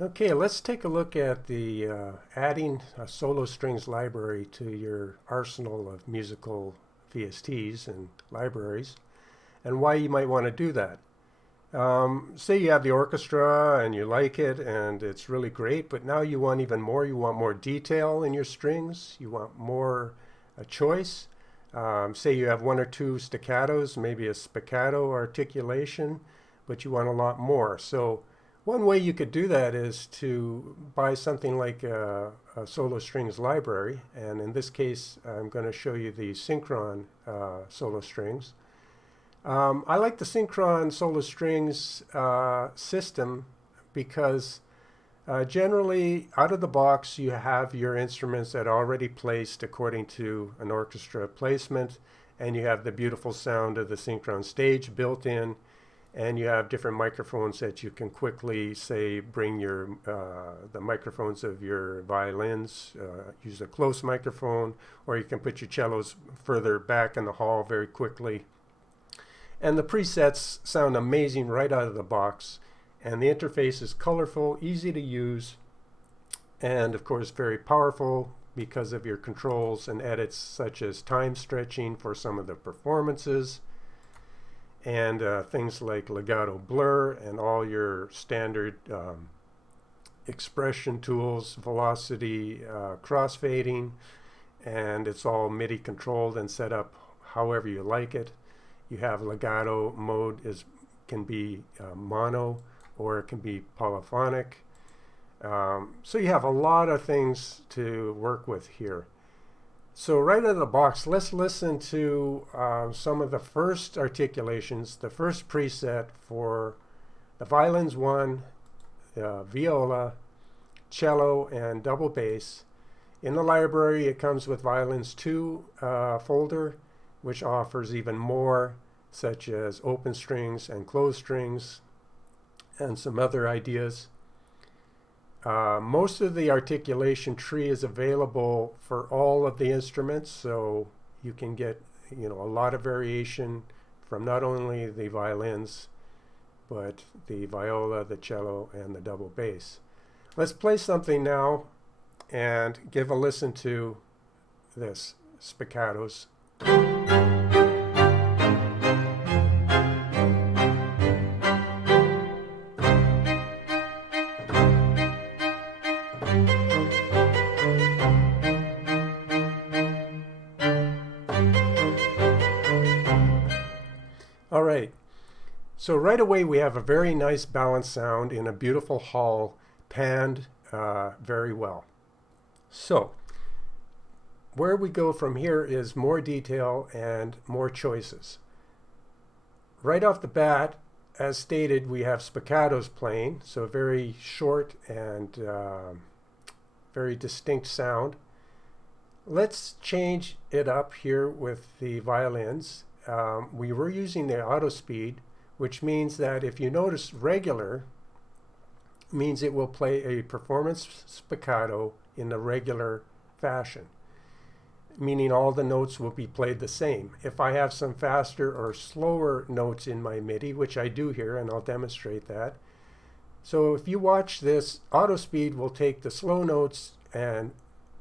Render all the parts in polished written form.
Okay, let's take a look at the adding a solo strings library to your arsenal of musical VSTs and libraries, and why you might want to do that. Say you have the orchestra and you like it and it's really great, but now you want even more. You want more detail in your strings. You want more choice. Say you have one or two staccatos, maybe a spiccato articulation, but you want a lot more. So one way you could do that is to buy something like a solo strings library, and in this case I'm going to show you the synchron solo strings. I like the synchron solo strings system because generally out of the box you have your instruments that are already placed according to an orchestra placement, and you have the beautiful sound of the synchron stage built in, and you have different microphones that you can quickly, say, bring your the microphones of your violins, use a close microphone, or you can put your cellos further back in the hall very quickly. And the presets sound amazing right out of the box, and the interface is colorful, easy to use, and of course very powerful because of your controls and edits such as time stretching for some of the performances, and things like legato blur and all your standard expression tools, velocity, crossfading, and it's all MIDI controlled and set up however you like it. You have legato mode can be mono, or it can be polyphonic. So you have a lot of things to work with here. So right out of the box, let's listen to some of the first articulations, the first preset for the violins 1, viola, cello, and double bass. In the library, it comes with violins 2 folder, which offers even more, such as open strings and closed strings, and some other ideas. Most of the articulation tree is available for all of the instruments, so you can get a lot of variation from not only the violins, but the viola, the cello, and the double bass. Let's play something now and give a listen to this, spiccatos. All right, so right away we have a very nice balanced sound in a beautiful hall, panned very well. So where we go from here is more detail and more choices. Right off the bat, as stated, we have spiccatos playing, so a very short and very distinct sound. Let's change it up here with the violins. We were using the auto speed, which means that if you notice regular, means it will play a performance spiccato in the regular fashion, meaning all the notes will be played the same. If I have some faster or slower notes in my MIDI, which I do here, and I'll demonstrate that. So if you watch this, auto speed will take the slow notes and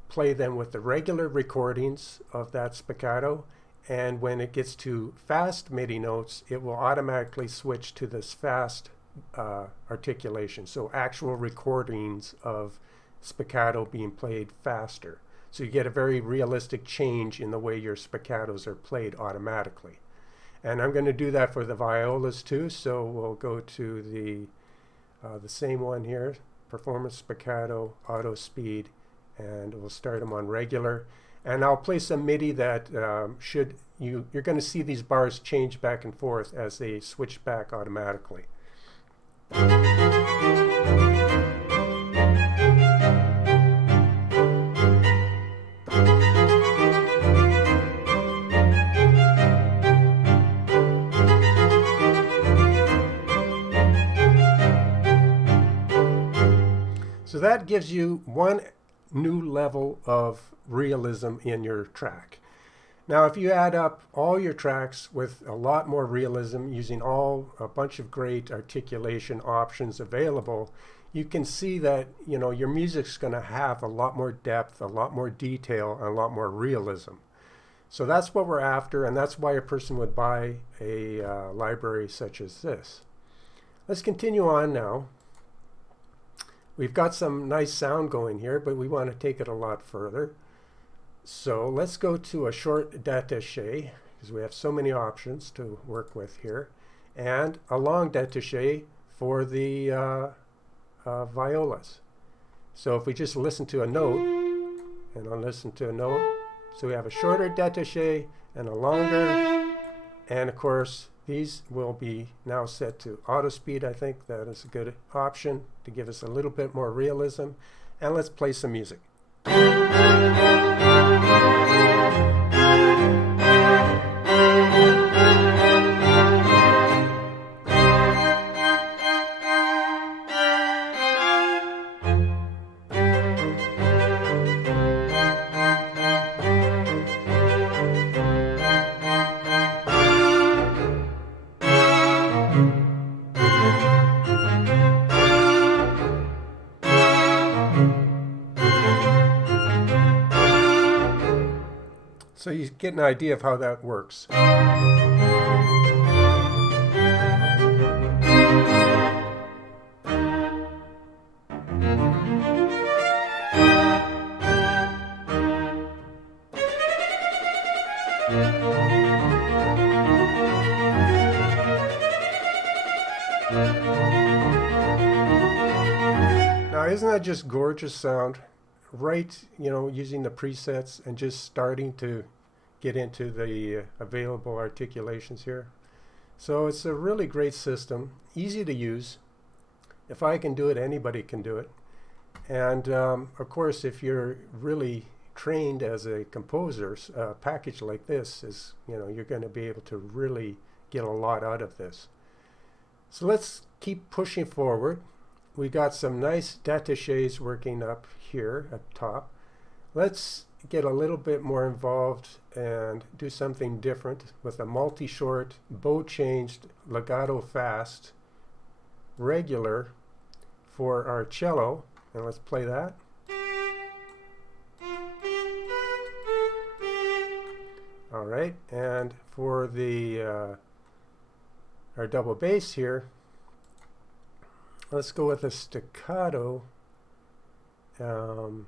play them with the regular recordings of that spiccato, and when it gets to fast MIDI notes, it will automatically switch to this fast articulation, so actual recordings of spiccato being played faster. So you get a very realistic change in the way your spiccatos are played automatically. And I'm going to do that for the violas too, so we'll go to the same one here, performance spiccato, auto speed, and we'll start them on regular. And I'll play some MIDI that you're going to see these bars change back and forth as they switch back automatically. So that gives you one new level of realism in your track. Now, if you add up all your tracks with a lot more realism, using a bunch of great articulation options available, you can see that, you know, your music's going to have a lot more depth, a lot more detail, and a lot more realism. So that's what we're after, and that's why a person would buy a library such as this. Let's continue on now. We've got some nice sound going here, but we want to take it a lot further. So let's go to a short détaché, because we have so many options to work with here, and a long détaché for the violas. So if we just listen to a note, and I'll listen to a note, so we have a shorter détaché and a longer, and of course these will be now set to auto speed. I think that is a good option to give us a little bit more realism. And let's play some music. So you get an idea of how that works. Now, isn't that just gorgeous sound? Right, you know, using the presets and just starting to get into the available articulations here. So it's a really great system, easy to use. If I can do it, anybody can do it. And of course, if you're really trained as a composer, a package like this is, you know, you're going to be able to really get a lot out of this. So let's keep pushing forward. We got some nice détachés working up here at top. Let's get a little bit more involved and do something different with a multi-short, bow-changed, legato fast, regular for our cello. And let's play that. All right, and for the our double bass here, let's go with a staccato. Turn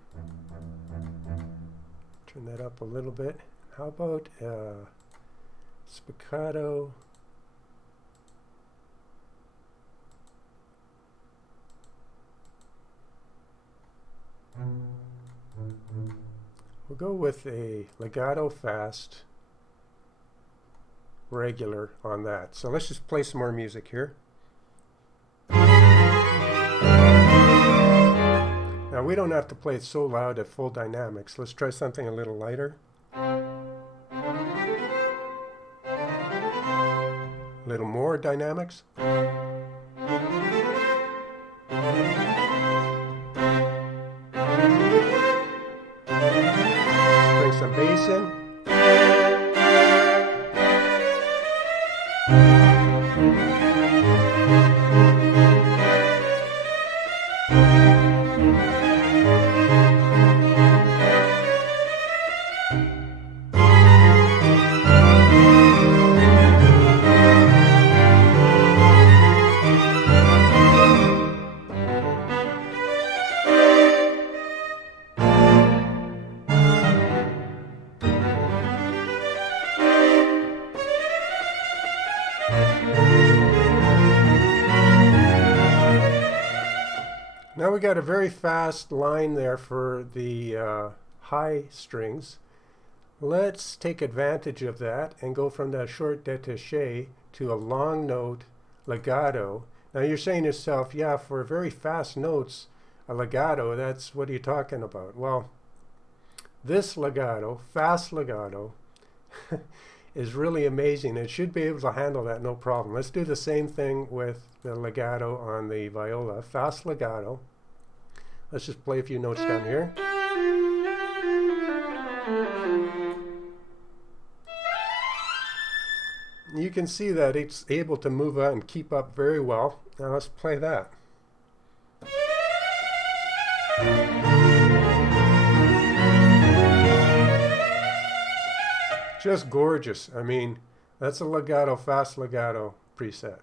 that up a little bit. How about spiccato? We'll go with a legato fast, regular on that. So let's just play some more music here. Now we don't have to play it so loud at full dynamics. Let's try something a little lighter. A little more dynamics. Let's bring some bass in. Now we got a very fast line there for the high strings. Let's take advantage of that and go from that short détaché to a long note legato. Now you're saying to yourself, yeah, for very fast notes, a legato, that's what are you talking about? Well, this legato, fast legato, is really amazing. It should be able to handle that no problem. Let's do the same thing with the legato on the viola. Fast legato. Let's just play a few notes down here. You can see that it's able to move out and keep up very well. Now let's play that. Just gorgeous. I mean, that's a legato, fast legato preset.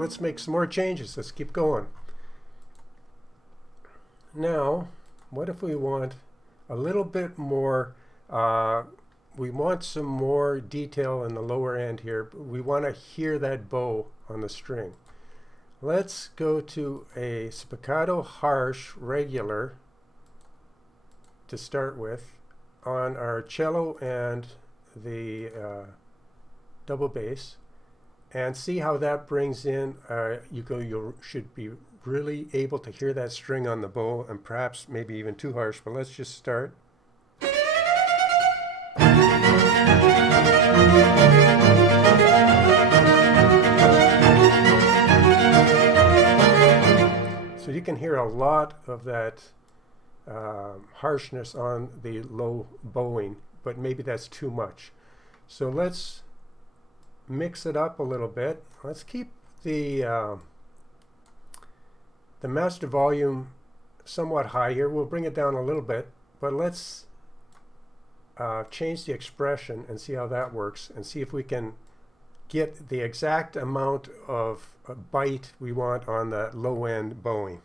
Let's make some more changes. Let's keep going. Now, what if we want a little bit more, we want some more detail in the lower end here, but we want to hear that bow on the string. Let's go to a spiccato harsh regular to start with on our cello and the double bass, and see how that brings in, you should be really able to hear that string on the bow, and perhaps maybe even too harsh, but let's just start. So you can hear a lot of that harshness on the low bowing, but maybe that's too much. So let's mix it up a little bit. Let's keep the master volume somewhat high here. We'll bring it down a little bit, but let's change the expression and see how that works, and see if we can get the exact amount of bite we want on the low end bowing.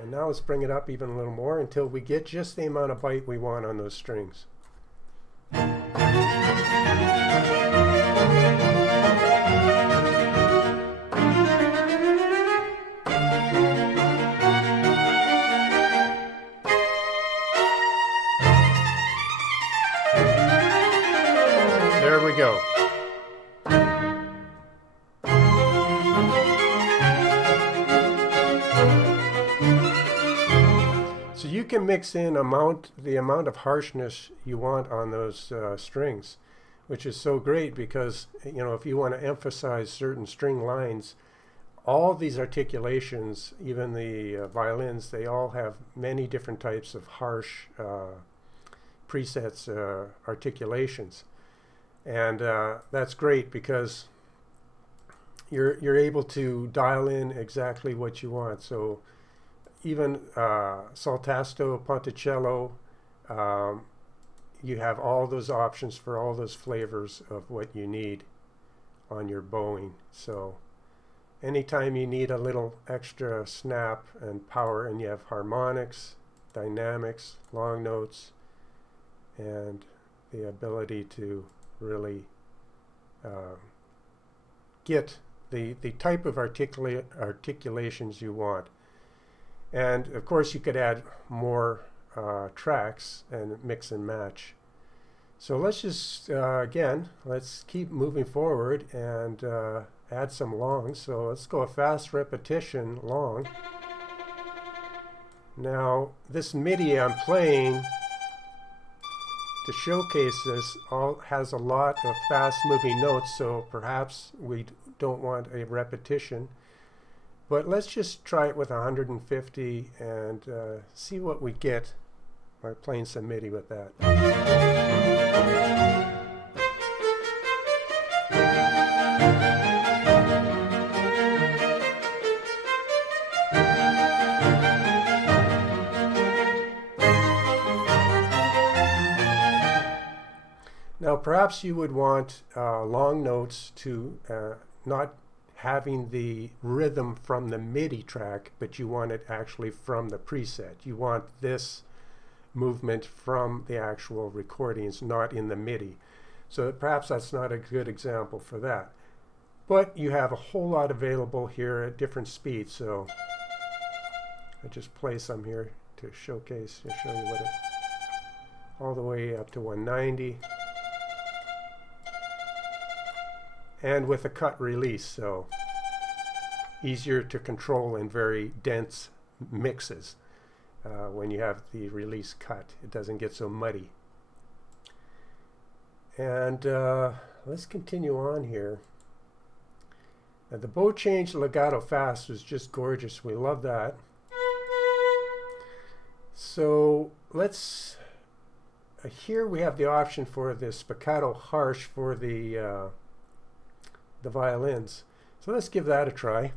And now let's bring it up even a little more until we get just the amount of bite we want on those strings. There we go. So you can mix in the amount of harshness you want on those strings, which is so great because, you know, if you want to emphasize certain string lines, all these articulations, even the violins, they all have many different types of harsh presets, articulations. And that's great because you're able to dial in exactly what you want. So even saltasto, ponticello, you have all those options for all those flavors of what you need on your bowing. So anytime you need a little extra snap and power, and you have harmonics, dynamics, long notes, and the ability to really get the type of articulations you want. And of course you could add more tracks and mix and match. So let's just again, let's keep moving forward and add some longs. So let's go a fast repetition long. Now this MIDI I'm playing to showcase this has a lot of fast moving notes, so perhaps we don't want a repetition. But let's just try it with 150 and see what we get by playing some MIDI with that. Now perhaps you would want long notes to not having the rhythm from the MIDI track, but you want it actually from the preset. You want this movement from the actual recordings, not in the MIDI. So perhaps that's not a good example for that. But you have a whole lot available here at different speeds. So I just play some here to showcase, to show you what it, all the way up to 190. And with a cut release, so easier to control in very dense mixes. When you have the release cut, it doesn't get so muddy. And let's continue on here. Now, the bow change legato fast was just gorgeous. We love that. So let's, here we have the option for the spiccato harsh for the violins. So let's give that a try.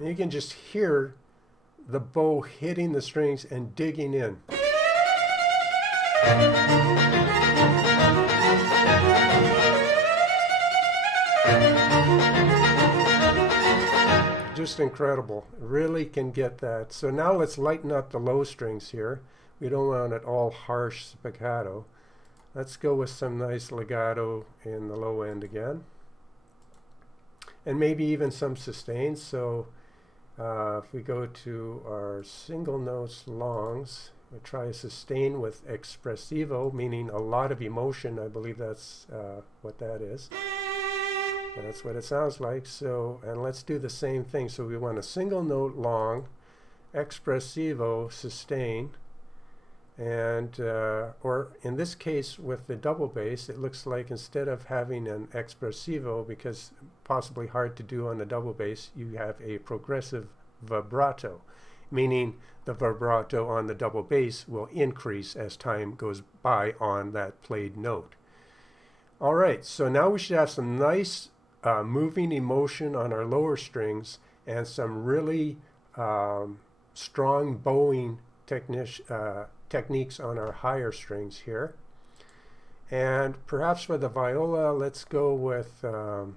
You can just hear the bow hitting the strings and digging in. Just incredible. Really can get that. So now let's lighten up the low strings here. We don't want it all harsh spiccato. Let's go with some nice legato in the low end again. And maybe even some sustains. So if we go to our single notes longs, we try a sustain with espressivo, meaning a lot of emotion. I believe that's what that is. That's what it sounds like. So, and let's do the same thing. So we want a single note long, espressivo, sustain, and or in this case with the double bass, it looks like instead of having an espressivo, because possibly hard to do on the double bass, you have a progressive vibrato, meaning the vibrato on the double bass will increase as time goes by on that played note. All right, so now we should have some nice moving emotion on our lower strings and some really strong bowing techniques on our higher strings here. And perhaps for the viola, let's go with the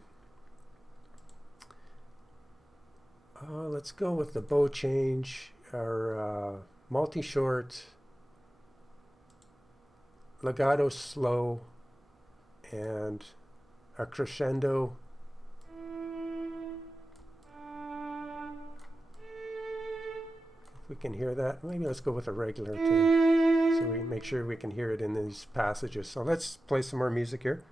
bow change, our multi-short, legato slow, and a crescendo. If we can hear that, maybe let's go with a regular too, so we make sure we can hear it in these passages. So let's play some more music here.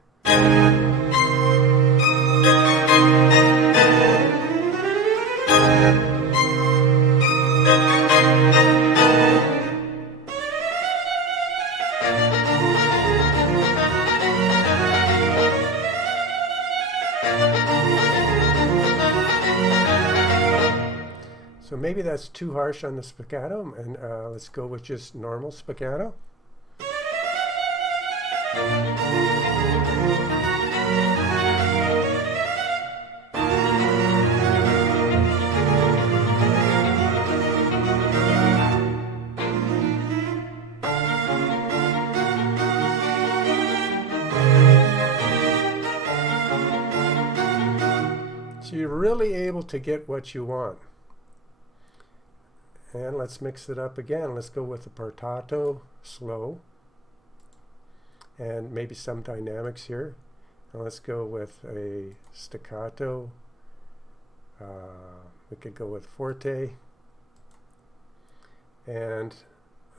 So maybe that's too harsh on the spiccato, and let's go with just normal spiccato. So you're really able to get what you want. And let's mix it up again. Let's go with the portato slow and maybe some dynamics here. And let's go with a staccato. We could go with forte. And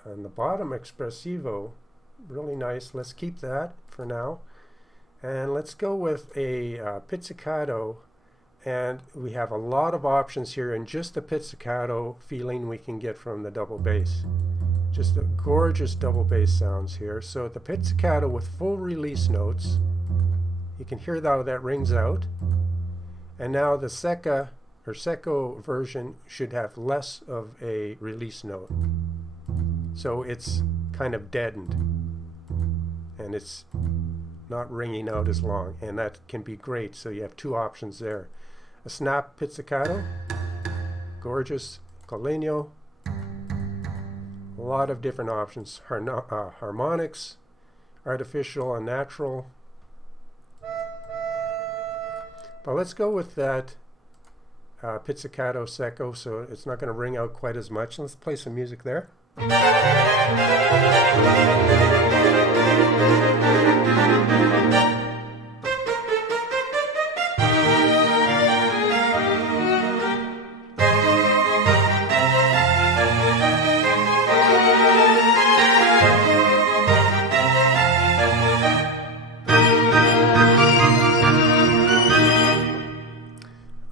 on the bottom, espressivo, really nice. Let's keep that for now. And let's go with a pizzicato. And we have a lot of options here, and just the pizzicato feeling we can get from the double bass. Just the gorgeous double bass sounds here. So the pizzicato with full release notes, you can hear how that rings out. And now the secca or secco version should have less of a release note. So it's kind of deadened, and it's not ringing out as long, and that can be great. So you have two options there. A snap pizzicato, gorgeous, collegno, a lot of different options. Harmonics, artificial and natural. But let's go with that pizzicato secco, so it's not going to ring out quite as much. Let's play some music there.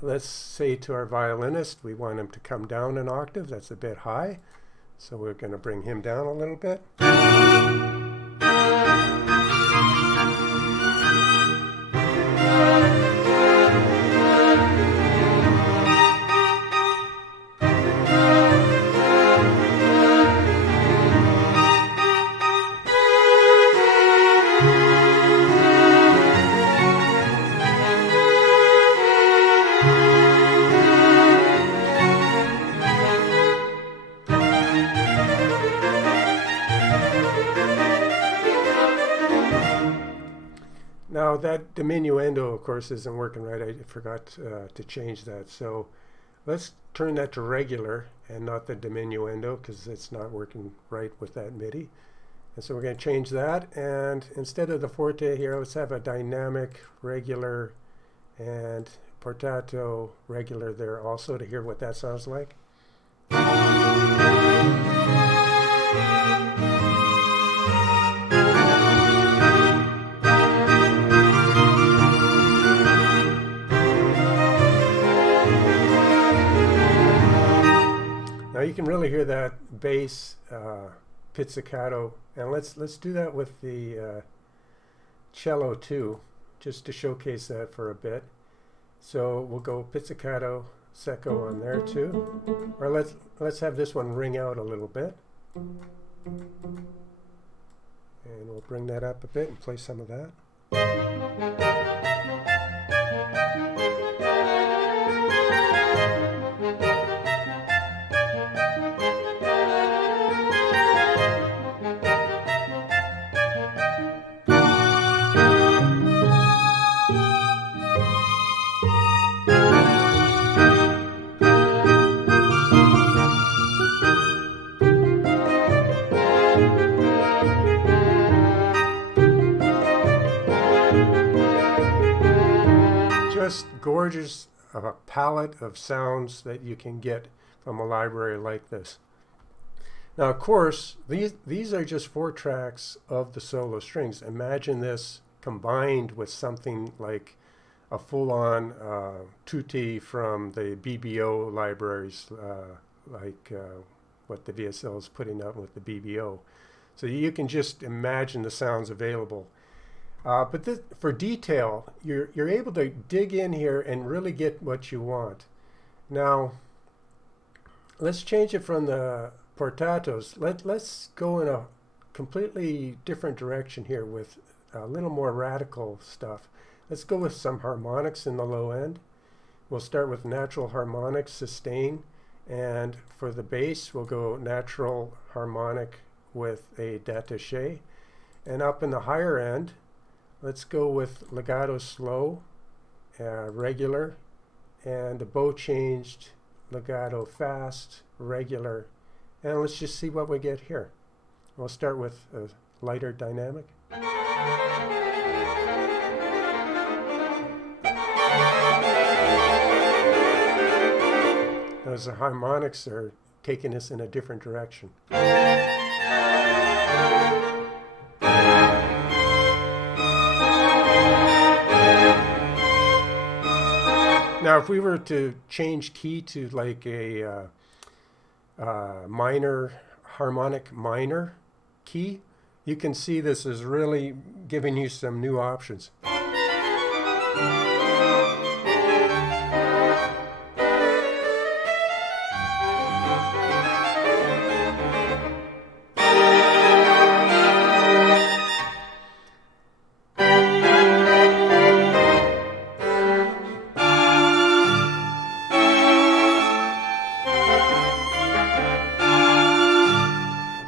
Let's say to our violinist we want him to come down an octave. That's a bit high, so we're going to bring him down a little bit. Now that diminuendo, of course, isn't working right. I forgot to change that. So let's turn that to regular and not the diminuendo, because it's not working right with that MIDI. And so we're going to change that. And instead of the forte here, let's have a dynamic regular and portato regular there also to hear what that sounds like. Now you can really hear that bass pizzicato, and let's do that with the cello too, just to showcase that for a bit. So we'll go pizzicato secco on there too, or let's have this one ring out a little bit, and we'll bring that up a bit and play some of that. Just gorgeous palette of sounds that you can get from a library like this. Now, of course, these are just 4 tracks of the solo strings. Imagine this combined with something like a full-on tutti from the BBO libraries, like what the VSL is putting out with the BBO. So you can just imagine the sounds available. But for detail, you're able to dig in here and really get what you want. Now, let's change it from the portatos. Let's go in a completely different direction here with a little more radical stuff. Let's go with some harmonics in the low end. We'll start with natural harmonic sustain, and for the bass, we'll go natural harmonic with a détaché. And up in the higher end, let's go with legato slow, regular, and a bow changed, legato fast, regular. And let's just see what we get here. We'll start with a lighter dynamic. Those harmonics are taking us in a different direction. Now, if we were to change key to like a minor, harmonic minor key, you can see this is really giving you some new options.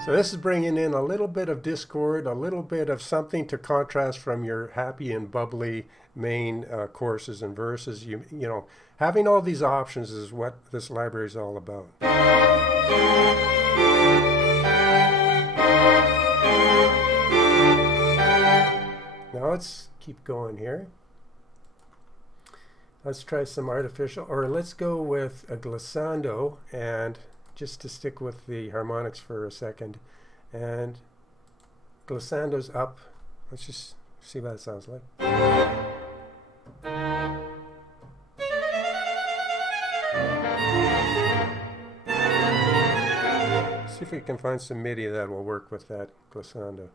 So this has bringing in a little bit of discord, a little bit of something to contrast from your happy and bubbly main choruses and verses. You know, having all these options is what this library is all about. Now let's keep going here. Let's try some artificial, or let's go with a glissando, and just to stick with the harmonics for a second, and glissando's up. Let's just see what it sounds like. See if we can find some MIDI that will work with that glissando.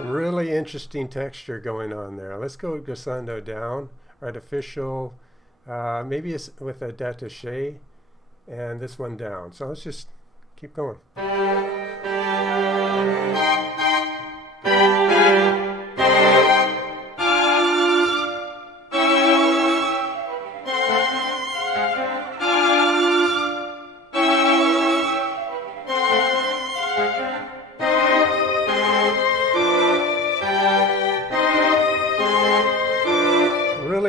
Really interesting texture going on there. Let's go glissando down, artificial, maybe it's with a détaché, and this one down. So let's just keep going.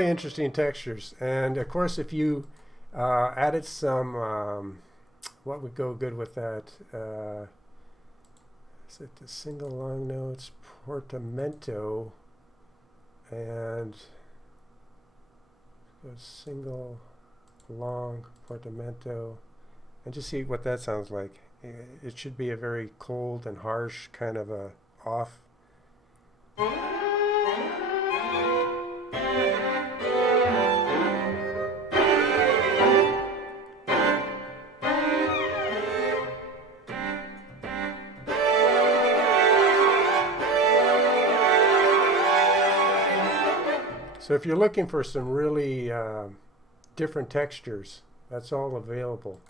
Interesting textures, and of course if you added some what would go good with that, is it the single long notes, portamento, and a single long portamento, and just see what that sounds like. It should be a very cold and harsh kind of a off. So if you're looking for some really different textures, that's all available.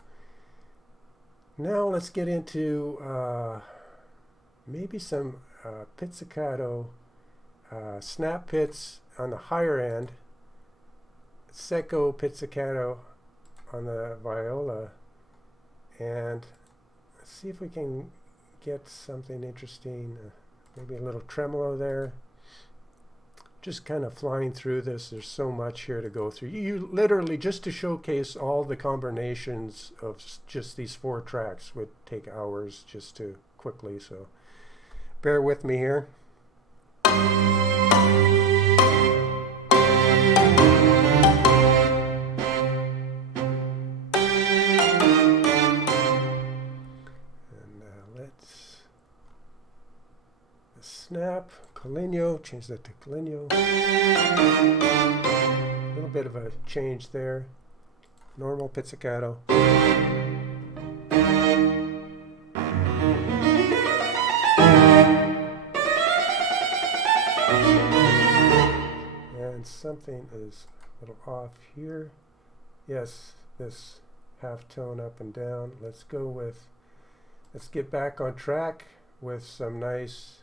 Now let's get into maybe some pizzicato, snap pizz on the higher end, secco pizzicato on the viola, and let's see if we can get something interesting, maybe a little tremolo there. Just kind of flying through this. There's so much here to go through. You literally, just to showcase all the combinations of just these 4 tracks would take hours just to quickly, so bear with me here. Snap, Coligno, change that to Coligno. A little bit of a change there. Normal pizzicato. And something is a little off here. Yes, this half tone up and down. Let's get back on track with some nice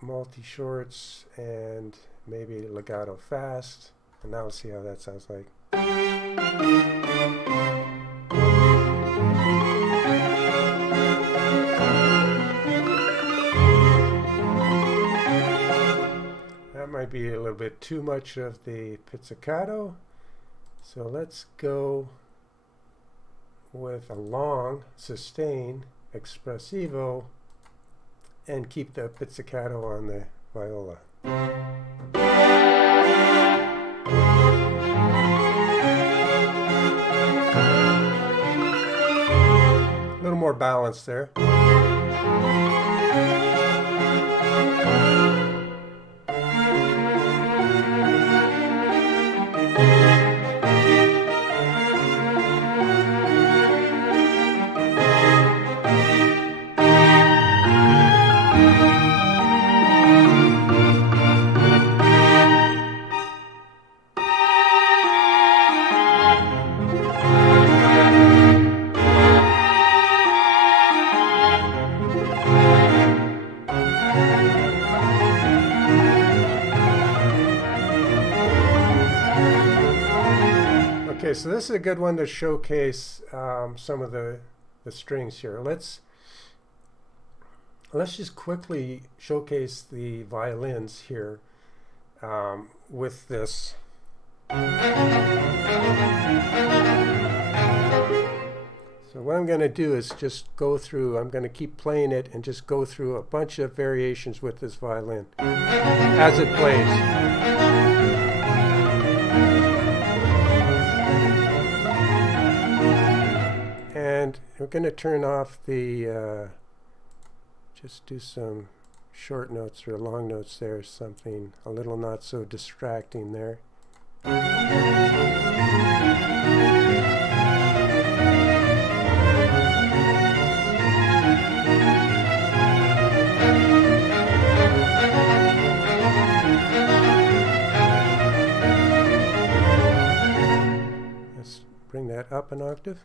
multi-shorts and maybe legato fast, and now let's see how that sounds like. That might be a little bit too much of the pizzicato, so let's go with a long sustain espressivo and keep the pizzicato on the viola. A little more balance there. so this is a good one to showcase some of the strings here. Let's just quickly showcase the violins here with this. So what I'm going to do is just go through, I'm going to keep playing it and just go through a bunch of variations with this violin as it plays. And we're going to turn off the, just do some short notes or long notes there, something a little not so distracting there. Let's bring that up an octave.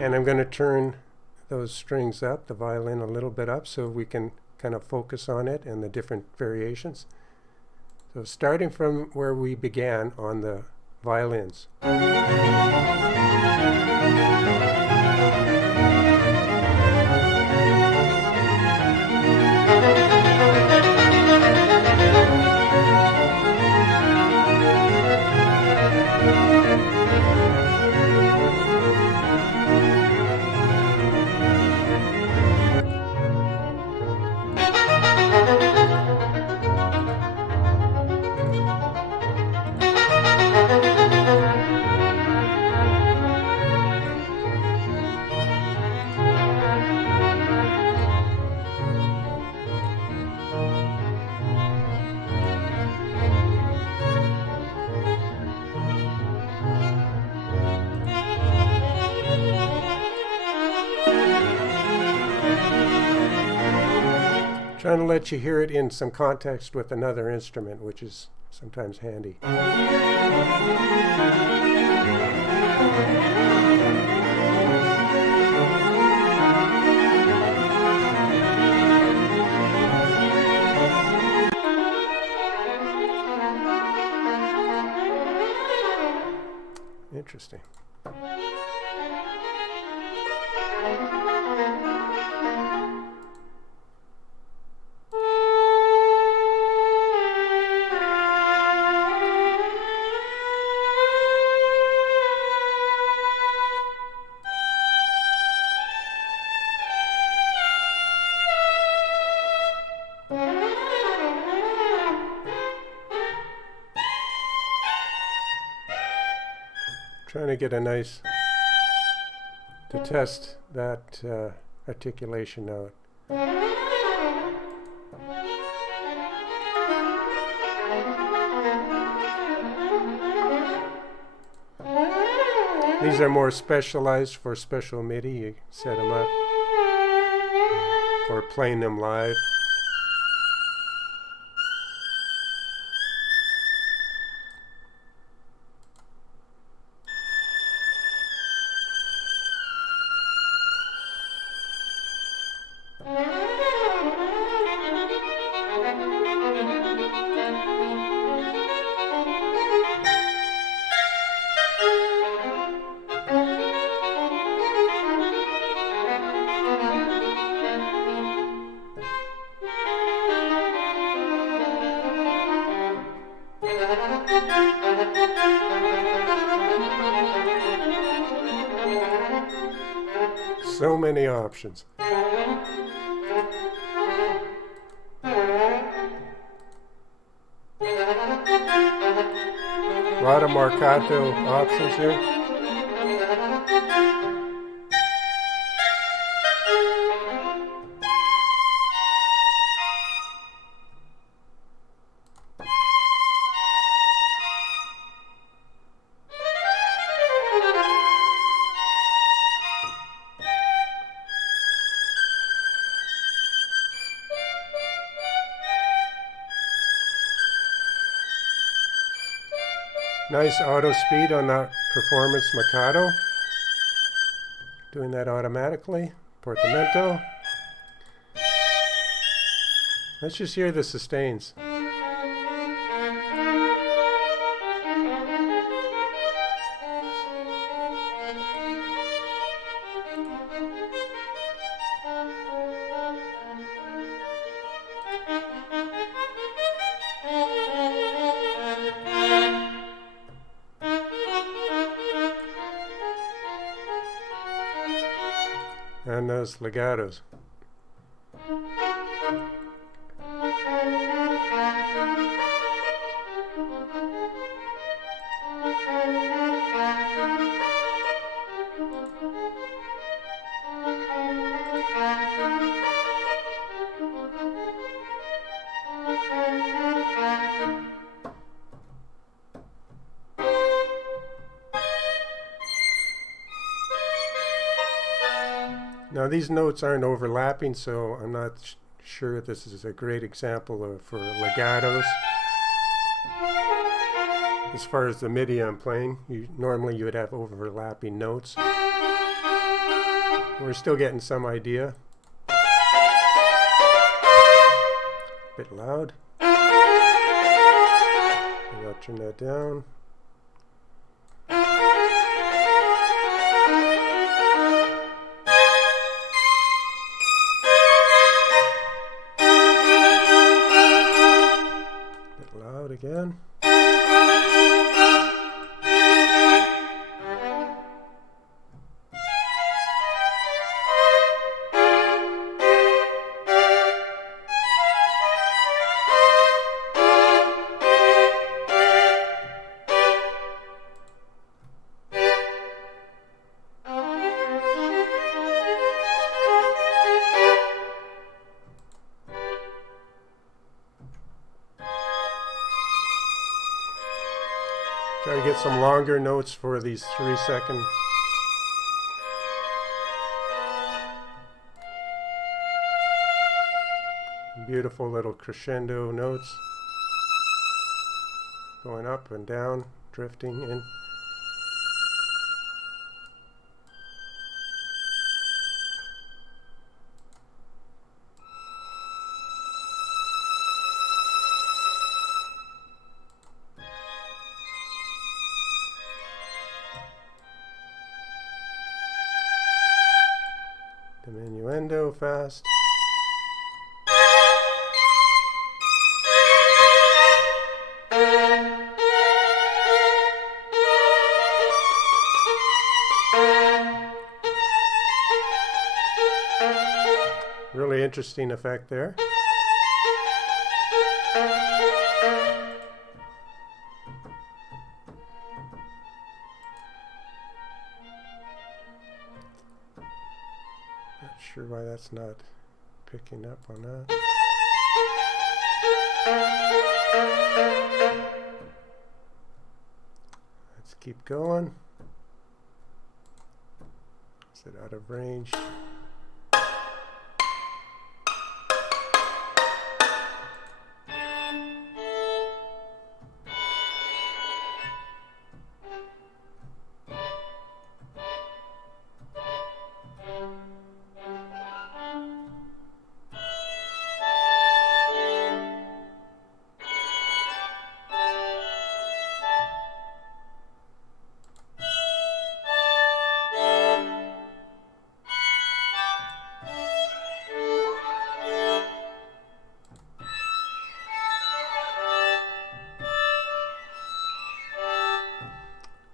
And I'm going to turn those strings up, the violin a little bit up, so we can kind of focus on it and the different variations. So starting from where we began on the violins. Trying to let you hear it in some context with another instrument, which is sometimes handy. Interesting. Trying to get a nice, to test that articulation note. These are more specialized for special MIDI. You set them up or playing them live. So many options. A lot of marcato options here. Nice auto speed on that performance Mikado. Doing that automatically. Portamento. Let's just hear the sustains. And those legatos. Now these notes aren't overlapping, so I'm not sure this is a great example for legatos. As far as the MIDI I'm playing, normally you would have overlapping notes. We're still getting some idea. Bit loud. I'll turn that down. Again. Try to get some longer notes for these 3-second. Beautiful little crescendo notes. Going up and down, drifting in. Diminuendo fast. Really interesting effect there. Not sure why that's not picking up on that. Let's keep going. Is it out of range?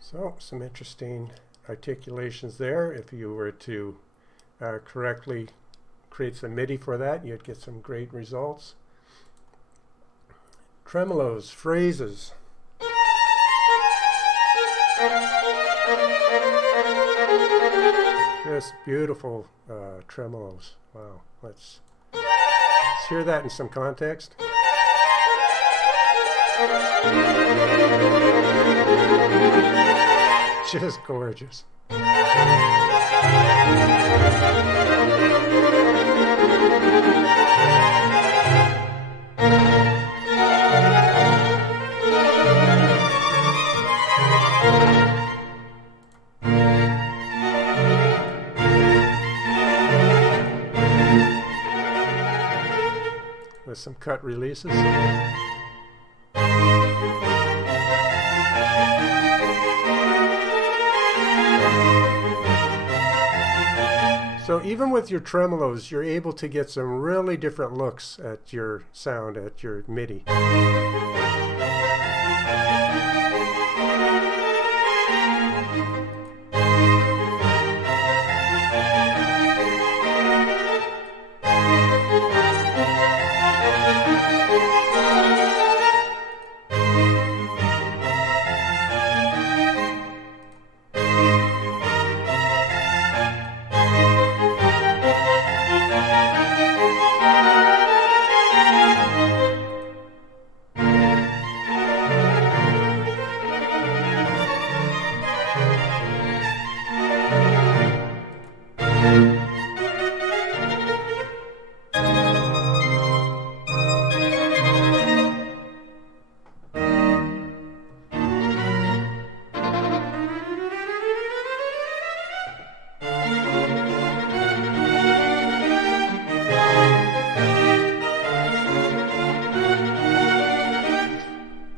So, some interesting articulations there. If you were to correctly create some MIDI for that, you'd get some great results. Tremolos, phrases. Just beautiful tremolos. Wow. Let's hear that in some context. Just gorgeous. With some cut releases. So even with your tremolos, you're able to get some really different looks at your sound, at your MIDI.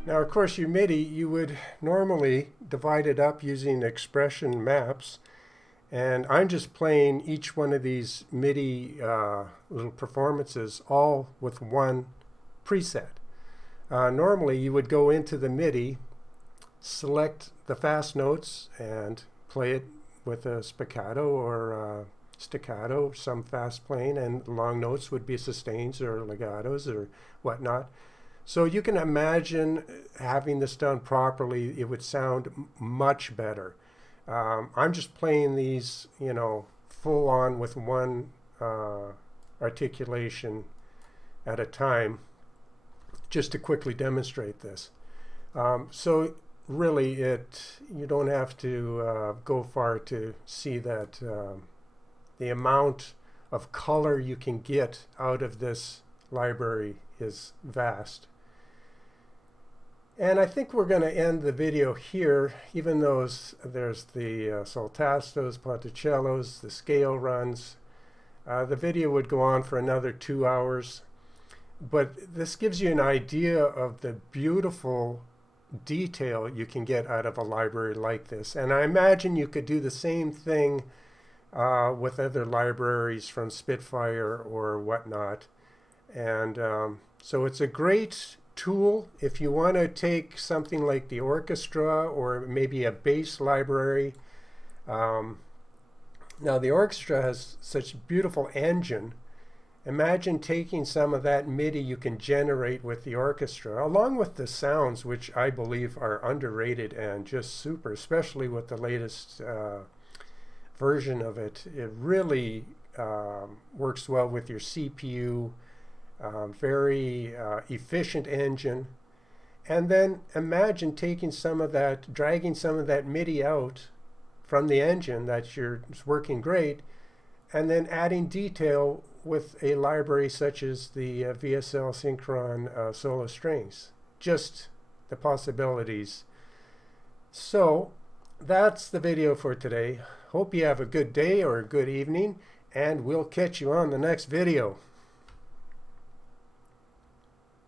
Now, of course, your MIDI, you would normally divide it up using expression maps. And I'm just playing each one of these MIDI little performances all with one preset. Normally, you would go into the MIDI, select the fast notes, and play it with a spiccato or staccato, some fast playing, and long notes would be sustains or legatos or whatnot. So you can imagine having this done properly, it would sound much better. I'm just playing these, you know, full on with one articulation at a time, just to quickly demonstrate this. So really, you don't have to go far to see that the amount of color you can get out of this library is vast. And I think we're going to end the video here, even though there's the soltastos, ponticellos, the scale runs. The video would go on for another 2 hours. But this gives you an idea of the beautiful detail you can get out of a library like this. And I imagine you could do the same thing with other libraries from Spitfire or whatnot. And so it's a great tool if you want to take something like the orchestra or maybe a bass library. Now the orchestra has such a beautiful engine. Imagine taking some of that MIDI you can generate with the orchestra, along with the sounds, which I believe are underrated and just super, especially with the latest version of it. It really works well with your CPU. Very efficient engine. And then imagine taking some of that, dragging some of that MIDI out from the engine that's working great, and then adding detail with a library such as the VSL Synchron solo strings. Just the possibilities. So that's the video for today. Hope you have a good day or a good evening, and we'll catch you on the next video.